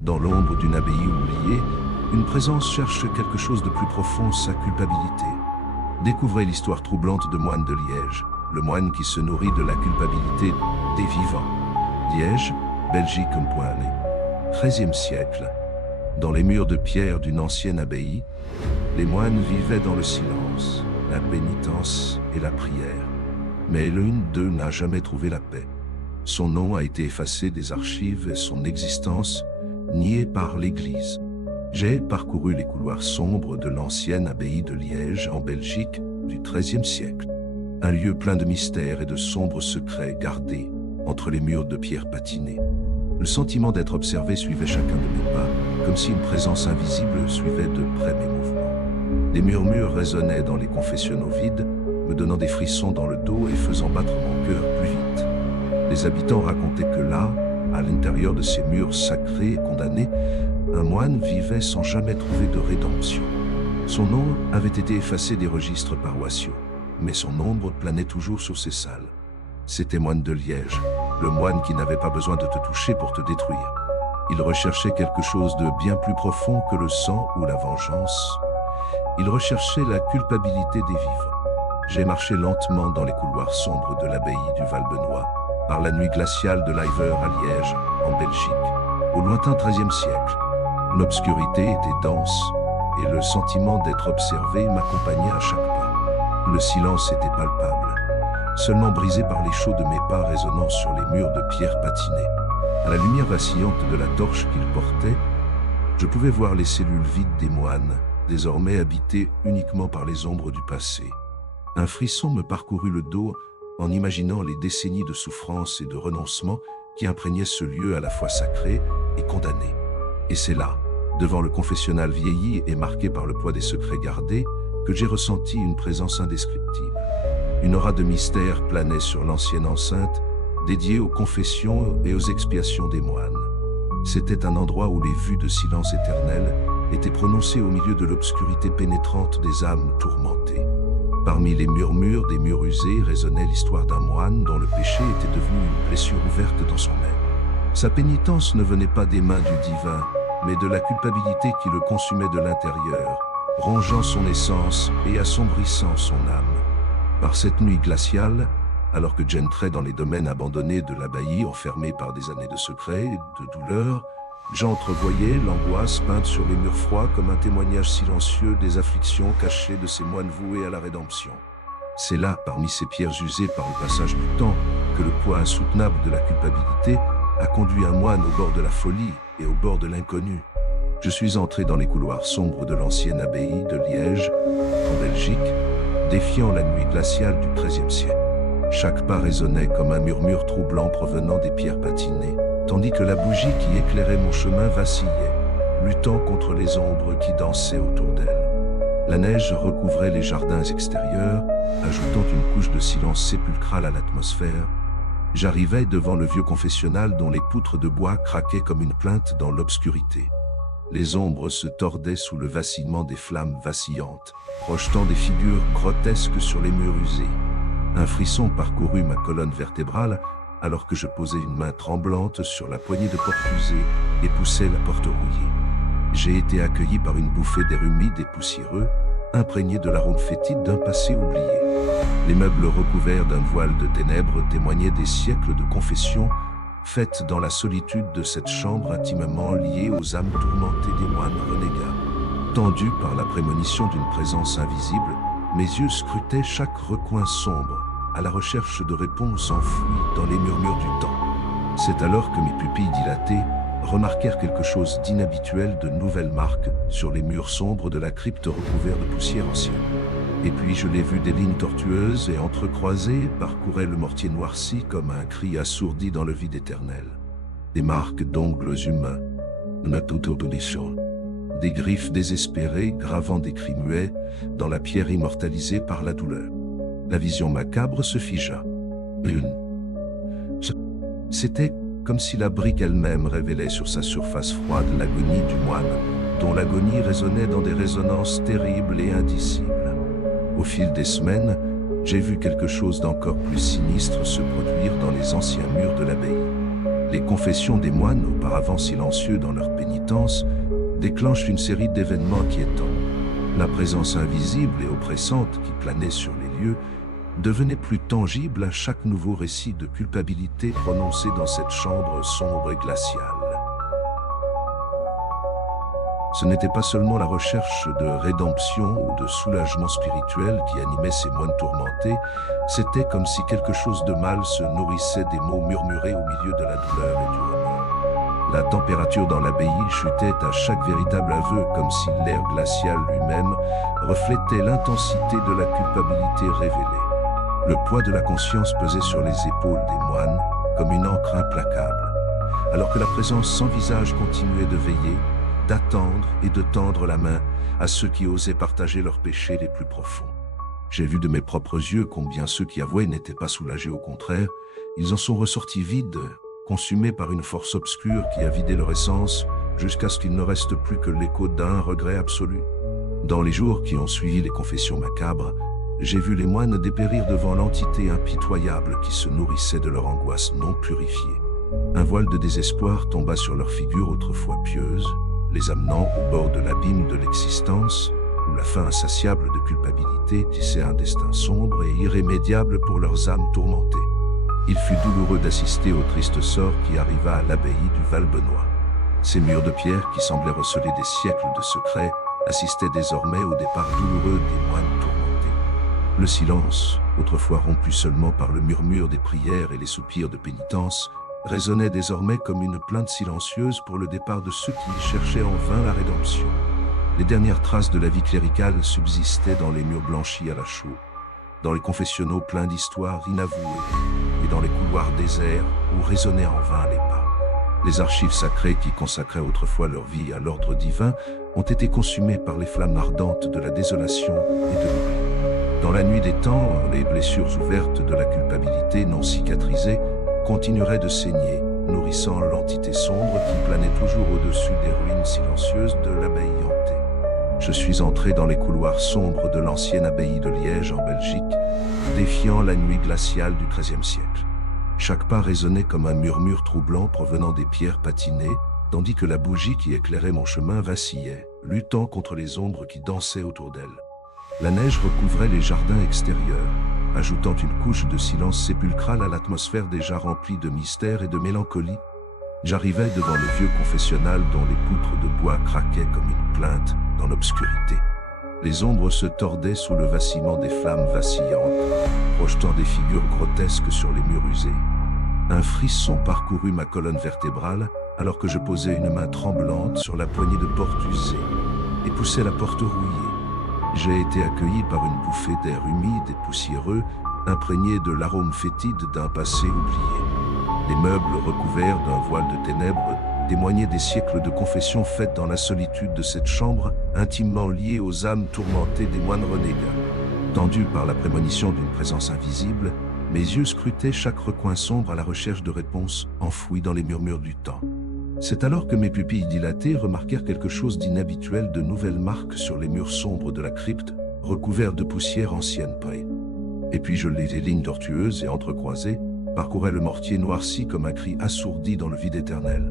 Dans l'ombre d'une abbaye oubliée, une présence cherche quelque chose de plus profond, sa culpabilité. Découvrez l'histoire troublante de Moine de Liège, le moine qui se nourrit de la culpabilité des vivants. Liège, Belgique, XIIIe siècle. Dans les murs de pierre d'une ancienne abbaye, les moines vivaient dans le silence, la pénitence et la prière. Mais l'une d'eux n'a jamais trouvé la paix. Son nom a été effacé des archives et son existence niée par l'Église. J'ai parcouru les couloirs sombres de l'ancienne abbaye de Liège en Belgique du XIIIe siècle. Un lieu plein de mystères et de sombres secrets gardés entre les murs de pierre patinée. Le sentiment d'être observé suivait chacun de mes pas, comme si une présence invisible suivait de près mes mouvements. Des murmures résonnaient dans les confessionnaux vides, me donnant des frissons dans le dos et faisant battre mon cœur plus vite. Les habitants racontaient que là, à l'intérieur de ces murs sacrés et condamnés, un moine vivait sans jamais trouver de rédemption. Son nom avait été effacé des registres paroissiaux, mais son ombre planait toujours sur ces salles. C'était Moine de Liège, le moine qui n'avait pas besoin de te toucher pour te détruire. Il recherchait quelque chose de bien plus profond que le sang ou la vengeance. Il recherchait la culpabilité des vivants. J'ai marché lentement dans les couloirs sombres de l'abbaye du Val-Benoît, par la nuit glaciale de l'Hiver à Liège, en Belgique, au lointain XIIIe siècle. L'obscurité était dense, et le sentiment d'être observé m'accompagnait à chaque pas. Le silence était palpable, seulement brisé par les chauds de mes pas résonnant sur les murs de pierre patinée. À la lumière vacillante de la torche qu'il portait, je pouvais voir les cellules vides des moines, désormais habitées uniquement par les ombres du passé. Un frisson me parcourut le dos en imaginant les décennies de souffrance et de renoncement qui imprégnaient ce lieu à la fois sacré et condamné. Et c'est là, devant le confessionnal vieilli et marqué par le poids des secrets gardés, que j'ai ressenti une présence indescriptible. Une aura de mystère planait sur l'ancienne enceinte, dédiée aux confessions et aux expiations des moines. C'était un endroit où les vues de silence éternel étaient prononcées au milieu de l'obscurité pénétrante des âmes tourmentées. Parmi les murmures des murs usés résonnait l'histoire d'un moine dont le péché était devenu une blessure ouverte dans son être. Sa pénitence ne venait pas des mains du divin, mais de la culpabilité qui le consumait de l'intérieur, rongeant son essence et assombrissant son âme. Par cette nuit glaciale, alors que j'entrais dans les domaines abandonnés de l'abbaye enfermés par des années de secrets et de douleur, j'entrevoyais l'angoisse peinte sur les murs froids comme un témoignage silencieux des afflictions cachées de ces moines voués à la rédemption. C'est là, parmi ces pierres usées par le passage du temps, que le poids insoutenable de la culpabilité a conduit un moine au bord de la folie et au bord de l'inconnu. Je suis entré dans les couloirs sombres de l'ancienne abbaye de Liège, en Belgique, défiant la nuit glaciale du XIIIe siècle. Chaque pas résonnait comme un murmure troublant provenant des pierres patinées, tandis que la bougie qui éclairait mon chemin vacillait, luttant contre les ombres qui dansaient autour d'elle. La neige recouvrait les jardins extérieurs, ajoutant une couche de silence sépulcral à l'atmosphère. J'arrivais devant le vieux confessionnal dont les poutres de bois craquaient comme une plainte dans l'obscurité. Les ombres se tordaient sous le vacillement des flammes vacillantes, projetant des figures grotesques sur les murs usés. Un frisson parcourut ma colonne vertébrale alors que je posais une main tremblante sur la poignée de porte usée et poussais la porte rouillée. J'ai été accueilli par une bouffée d'air humide et poussiéreux, imprégné de l'arôme fétide d'un passé oublié. Les meubles recouverts d'un voile de ténèbres témoignaient des siècles de confession faites dans la solitude de cette chambre intimement liée aux âmes tourmentées des moines renégats. Tendu par la prémonition d'une présence invisible, mes yeux scrutaient chaque recoin sombre, à la recherche de réponses enfouies dans les murmures du temps. C'est alors que mes pupilles dilatées remarquèrent quelque chose d'inhabituel, de nouvelles marques sur les murs sombres de la crypte recouverte de poussière ancienne. Et puis je l'ai vu, des lignes tortueuses et entrecroisées parcouraient le mortier noirci comme un cri assourdi dans le vide éternel. Des marques d'ongles humains, des griffes désespérées gravant des cris muets dans la pierre immortalisée par la douleur. La vision macabre se figea. C'était comme si la brique elle-même révélait sur sa surface froide l'agonie du moine, dont l'agonie résonnait dans des résonances terribles et indicibles. Au fil des semaines, j'ai vu quelque chose d'encore plus sinistre se produire dans les anciens murs de l'abbaye. Les confessions des moines, auparavant silencieux dans leur pénitence, déclenchent une série d'événements inquiétants. La présence invisible et oppressante qui planait sur les lieux devenait plus tangible à chaque nouveau récit de culpabilité prononcé dans cette chambre sombre et glaciale. Ce n'était pas seulement la recherche de rédemption ou de soulagement spirituel qui animait ces moines tourmentés, c'était comme si quelque chose de mal se nourrissait des mots murmurés au milieu de la douleur et du remords. La température dans l'abbaye chutait à chaque véritable aveu, comme si l'air glacial lui-même reflétait l'intensité de la culpabilité révélée. Le poids de la conscience pesait sur les épaules des moines comme une encre implacable, alors que la présence sans visage continuait de veiller, d'attendre et de tendre la main à ceux qui osaient partager leurs péchés les plus profonds. J'ai vu de mes propres yeux combien ceux qui avouaient n'étaient pas soulagés, au contraire, ils en sont ressortis vides, consumés par une force obscure qui a vidé leur essence jusqu'à ce qu'il ne reste plus que l'écho d'un regret absolu. Dans les jours qui ont suivi les confessions macabres, j'ai vu les moines dépérir devant l'entité impitoyable qui se nourrissait de leur angoisse non purifiée. Un voile de désespoir tomba sur leurs figures autrefois pieuses, les amenant au bord de l'abîme de l'existence, où la faim insatiable de culpabilité tissait un destin sombre et irrémédiable pour leurs âmes tourmentées. Il fut douloureux d'assister au triste sort qui arriva à l'abbaye du Val-Benoît. Ces murs de pierre qui semblaient receler des siècles de secrets assistaient désormais au départ douloureux des moines tourmentés. Le silence, autrefois rompu seulement par le murmure des prières et les soupirs de pénitence, résonnait désormais comme une plainte silencieuse pour le départ de ceux qui cherchaient en vain la rédemption. Les dernières traces de la vie cléricale subsistaient dans les murs blanchis à la chaux, dans les confessionnaux pleins d'histoires inavouées et dans les couloirs déserts où résonnaient en vain les pas. Les archives sacrées qui consacraient autrefois leur vie à l'ordre divin ont été consumées par les flammes ardentes de la désolation et de l'oubli. Dans la nuit des temps, les blessures ouvertes de la culpabilité non cicatrisées continuerait de saigner, nourrissant l'entité sombre qui planait toujours au-dessus des ruines silencieuses de l'abbaye hantée. Je suis entré dans les couloirs sombres de l'ancienne abbaye de Liège en Belgique, défiant la nuit glaciale du XIIIe siècle. Chaque pas résonnait comme un murmure troublant provenant des pierres patinées, tandis que la bougie qui éclairait mon chemin vacillait, luttant contre les ombres qui dansaient autour d'elle. La neige recouvrait les jardins extérieurs, ajoutant une couche de silence sépulcral à l'atmosphère déjà remplie de mystère et de mélancolie. J'arrivais devant le vieux confessionnal dont les poutres de bois craquaient comme une plainte dans l'obscurité. Les ombres se tordaient sous le vacillement des flammes vacillantes, projetant des figures grotesques sur les murs usés. Un frisson parcourut ma colonne vertébrale alors que je posais une main tremblante sur la poignée de porte usée et poussais la porte rouillée. J'ai été accueilli par une bouffée d'air humide et poussiéreux, imprégné de l'arôme fétide d'un passé oublié. Les meubles recouverts d'un voile de ténèbres témoignaient des siècles de confessions faites dans la solitude de cette chambre, intimement liée aux âmes tourmentées des moines renégats. Tendu par la prémonition d'une présence invisible, mes yeux scrutaient chaque recoin sombre à la recherche de réponses enfouies dans les murmures du temps. C'est alors que mes pupilles dilatées remarquèrent quelque chose d'inhabituel, de nouvelles marques sur les murs sombres de la crypte, recouverts de poussière ancienne près. Et puis les lignes tortueuses et entrecroisées parcouraient le mortier noirci comme un cri assourdi dans le vide éternel.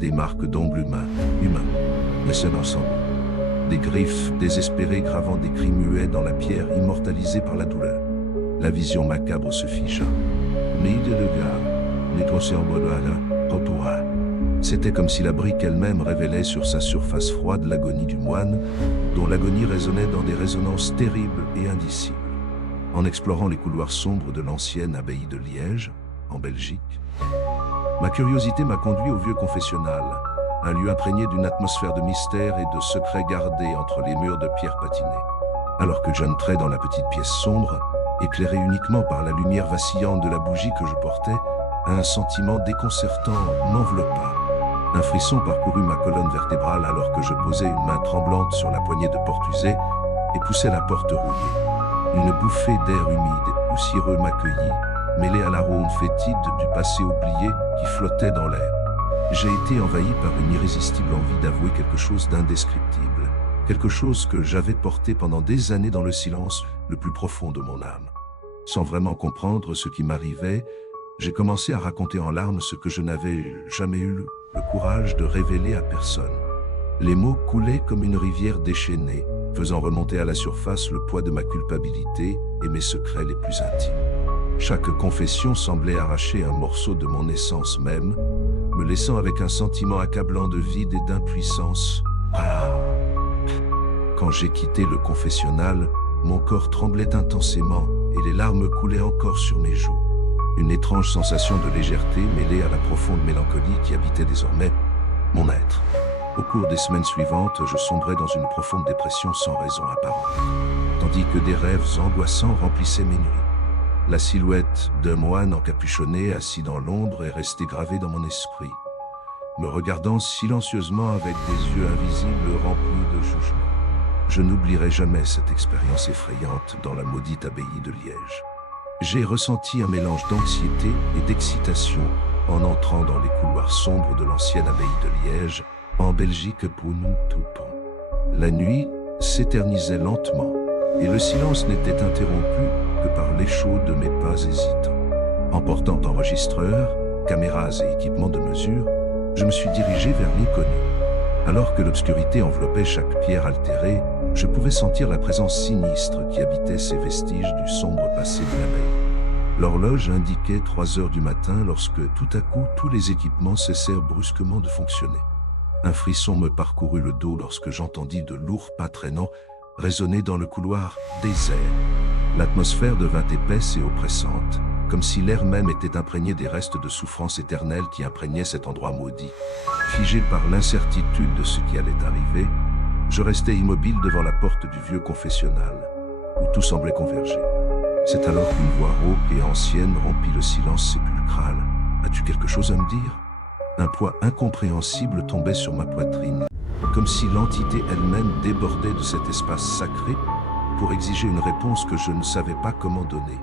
Des marques d'ongles humains, mais seuls ensemble. Des griffes désespérées gravant des cris muets dans la pierre immortalisée par la douleur. La vision macabre se figea. C'était comme si la brique elle-même révélait sur sa surface froide l'agonie du moine, dont l'agonie résonnait dans des résonances terribles et indicibles. En explorant les couloirs sombres de l'ancienne abbaye de Liège, en Belgique, ma curiosité m'a conduit au vieux confessionnal, un lieu imprégné d'une atmosphère de mystère et de secrets gardés entre les murs de pierre patinée. Alors que j'entrais dans la petite pièce sombre, éclairée uniquement par la lumière vacillante de la bougie que je portais, un sentiment déconcertant m'enveloppa. Un frisson parcourut ma colonne vertébrale alors que je posais une main tremblante sur la poignée de porte usée et poussais la porte rouillée. Une bouffée d'air humide et poussiéreux m'accueillit, mêlée à l'arôme fétide du passé oublié qui flottait dans l'air. J'ai été envahi par une irrésistible envie d'avouer quelque chose d'indescriptible, quelque chose que j'avais porté pendant des années dans le silence le plus profond de mon âme. Sans vraiment comprendre ce qui m'arrivait, J'ai commencé à raconter en larmes ce que je n'avais jamais eu le courage de révéler à personne. Les mots coulaient comme une rivière déchaînée, faisant remonter à la surface le poids de ma culpabilité et mes secrets les plus intimes. Chaque confession semblait arracher un morceau de mon essence même, me laissant avec un sentiment accablant de vide et d'impuissance. Quand j'ai quitté le confessionnal, mon corps tremblait intensément et les larmes coulaient encore sur mes joues. Une étrange sensation de légèreté mêlée à la profonde mélancolie qui habitait désormais mon être. Au cours des semaines suivantes, je sombrais dans une profonde dépression sans raison apparente, tandis que des rêves angoissants remplissaient mes nuits. La silhouette d'un moine encapuchonné assis dans l'ombre est restée gravée dans mon esprit, me regardant silencieusement avec des yeux invisibles remplis de jugement. Je n'oublierai jamais cette expérience effrayante dans la maudite abbaye de Liège. J'ai ressenti un mélange d'anxiété et d'excitation en entrant dans les couloirs sombres de l'ancienne abbaye de Liège, en Belgique pour nous tout. La nuit s'éternisait lentement et le silence n'était interrompu que par l'écho de mes pas hésitants. Emportant enregistreurs, caméras et équipements de mesure, je me suis dirigé vers l'inconnu. Alors que l'obscurité enveloppait chaque pierre altérée, je pouvais sentir la présence sinistre qui habitait ces vestiges du sombre passé de l'abbaye. L'horloge indiquait 3 heures du matin lorsque, tout à coup, tous les équipements cessèrent brusquement de fonctionner. Un frisson me parcourut le dos lorsque j'entendis de lourds pas traînants résonner dans le couloir désert. L'atmosphère devint épaisse et oppressante, comme si l'air même était imprégné des restes de souffrance éternelle qui imprégnaient cet endroit maudit. Figé par l'incertitude de ce qui allait arriver, je restais immobile devant la porte du vieux confessionnal, où tout semblait converger. C'est alors qu'une voix rauque et ancienne rompit le silence sépulcral. « As-tu quelque chose à me dire ?» Un poids incompréhensible tombait sur ma poitrine, comme si l'entité elle-même débordait de cet espace sacré pour exiger une réponse que je ne savais pas comment donner.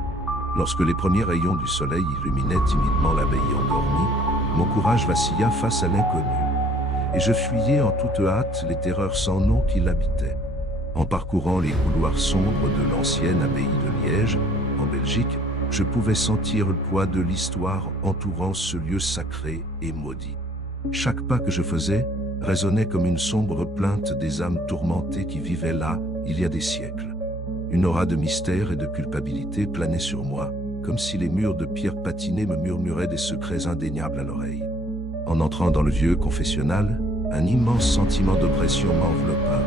Lorsque les premiers rayons du soleil illuminaient timidement l'abbaye endormie, mon courage vacilla face à l'inconnu, et je fuyais en toute hâte les terreurs sans nom qui l'habitaient. En parcourant les couloirs sombres de l'ancienne abbaye de Liège, en Belgique, je pouvais sentir le poids de l'histoire entourant ce lieu sacré et maudit. Chaque pas que je faisais résonnait comme une sombre plainte des âmes tourmentées qui vivaient là il y a des siècles. Une aura de mystère et de culpabilité planait sur moi, comme si les murs de pierre patinée me murmuraient des secrets indéniables à l'oreille. En entrant dans le vieux confessionnal, un immense sentiment d'oppression m'enveloppa,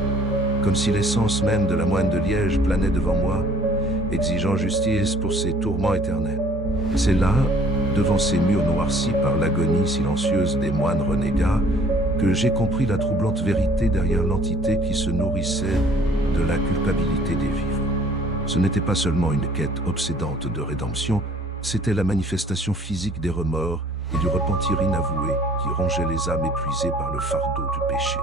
comme si l'essence même de la moine de Liège planait devant moi, exigeant justice pour ses tourments éternels. C'est là, devant ces murs noircis par l'agonie silencieuse des moines renégats, que j'ai compris la troublante vérité derrière l'entité qui se nourrissait de la culpabilité des vivants. Ce n'était pas seulement une quête obsédante de rédemption, c'était la manifestation physique des remords et du repentir inavoué qui rongeait les âmes épuisées par le fardeau du péché.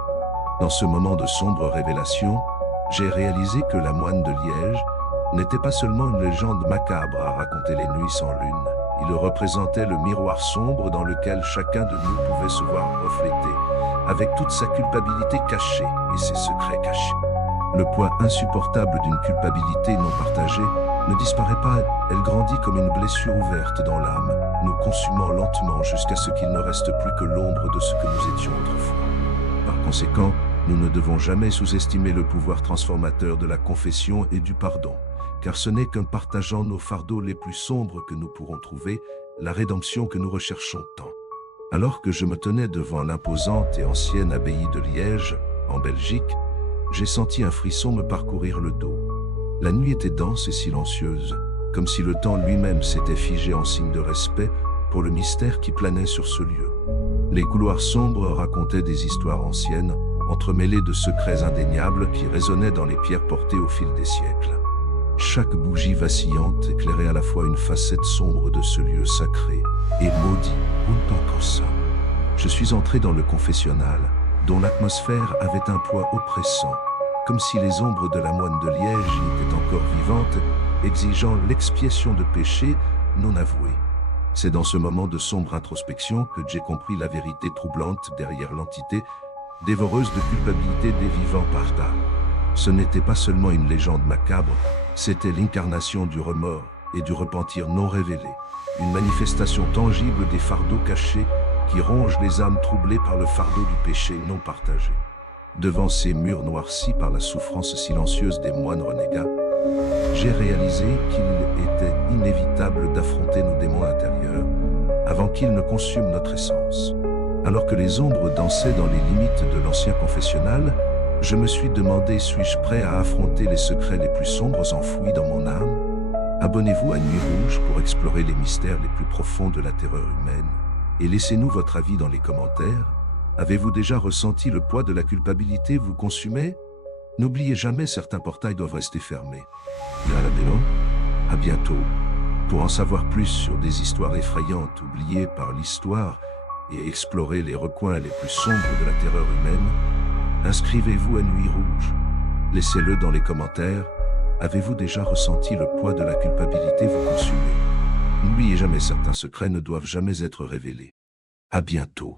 Dans ce moment de sombre révélation, j'ai réalisé que la moine de Liège n'était pas seulement une légende macabre à raconter les nuits sans lune. Il représentait le miroir sombre dans lequel chacun de nous pouvait se voir reflété, avec toute sa culpabilité cachée et ses secrets cachés. Le poids insupportable d'une culpabilité non partagée ne disparaît pas, elle grandit comme une blessure ouverte dans l'âme, nous consumant lentement jusqu'à ce qu'il ne reste plus que l'ombre de ce que nous étions autrefois. Par conséquent, nous ne devons jamais sous-estimer le pouvoir transformateur de la confession et du pardon, car ce n'est qu'en partageant nos fardeaux les plus sombres que nous pourrons trouver la rédemption que nous recherchons tant. Alors que je me tenais devant l'imposante et ancienne abbaye de Liège, en Belgique, j'ai senti un frisson me parcourir le dos. La nuit était dense et silencieuse, comme si le temps lui-même s'était figé en signe de respect pour le mystère qui planait sur ce lieu. Les couloirs sombres racontaient des histoires anciennes, entremêlées de secrets indéniables qui résonnaient dans les pierres portées au fil des siècles. Chaque bougie vacillante éclairait à la fois une facette sombre de ce lieu sacré et maudit. Je suis entré dans le confessionnal, dont l'atmosphère avait un poids oppressant, comme si les ombres de la moine de Liège y étaient encore vivantes, exigeant l'expiation de péchés non avoués. C'est dans ce moment de sombre introspection que j'ai compris la vérité troublante derrière l'entité, dévoreuse de culpabilité des vivants par là. Ce n'était pas seulement une légende macabre, c'était l'incarnation du remords, et du repentir non révélé, une manifestation tangible des fardeaux cachés qui rongent les âmes troublées par le fardeau du péché non partagé. Devant ces murs noircis par la souffrance silencieuse des moines renégats, j'ai réalisé qu'il était inévitable d'affronter nos démons intérieurs avant qu'ils ne consument notre essence. Alors que les ombres dansaient dans les limites de l'ancien confessionnal, je me suis demandé, suis-je prêt à affronter les secrets les plus sombres enfouis dans mon âme? Abonnez-vous à Nuit Rouge pour explorer les mystères les plus profonds de la terreur humaine et laissez-nous votre avis dans les commentaires. Avez-vous déjà ressenti le poids de la culpabilité vous consumer? N'oubliez jamais, certains portails doivent rester fermés. À bientôt. Pour en savoir plus sur des histoires effrayantes oubliées par l'histoire et explorer les recoins les plus sombres de la terreur humaine, inscrivez-vous à Nuit Rouge. Laissez-le dans les commentaires. Avez-vous déjà ressenti le poids de la culpabilité vous consumer? N'oubliez jamais, certains secrets ne doivent jamais être révélés. À bientôt.